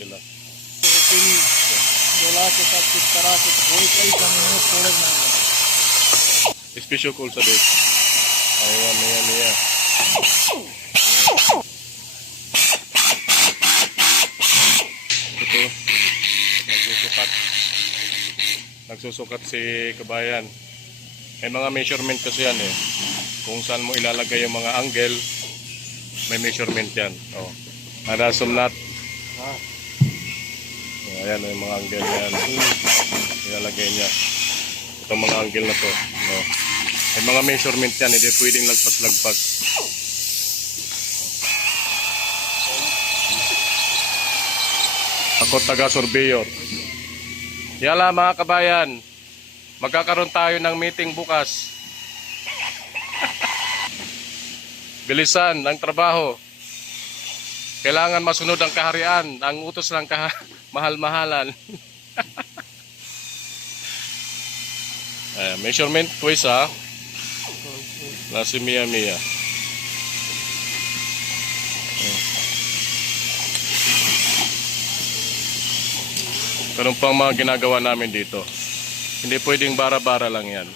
sila. बोला के साथ किस तरह से कोई कई जमीनों छोड़ ना Special call sa date. Ayan, ayan, ayan. Ito, nagsusukat. Nagsusukat si kabayan. May mga measurement kasi yan eh. Kung saan mo ilalagay yung mga angle, may measurement yan. Oh. Ada sumnat. Ayan, yung mga angle yan. Ilalagay niya. Itong mga angle na to. Oh. May mga measurement yan, hindi pwedeng lagpas-lagpas. Ako taga-surveyor. Yala mga kabayan, magkakaroon tayo ng meeting bukas. Bilisan ang trabaho. Kailangan masunod ang kaharian, ang utos ng mahal-mahalan. Measurement twice ha. Nasi Mia. Ganun pang mga ginagawa namin dito. Hindi pwedeng bara-bara lang yan.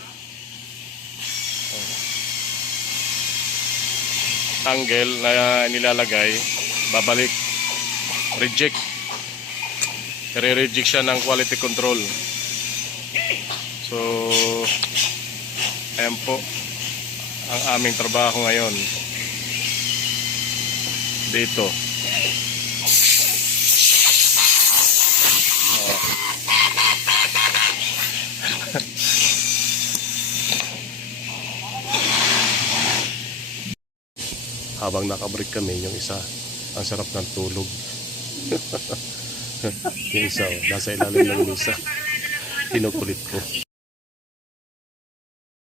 Angle na nilalagay, babalik, reject. I-reject siya ng quality control. So, ayan po ang aming trabaho ngayon dito. Habang nakabreak kami, yung isa ang sarap ng tulog. Yung isa, nasa ilalim ng misa. Kinukulit ko.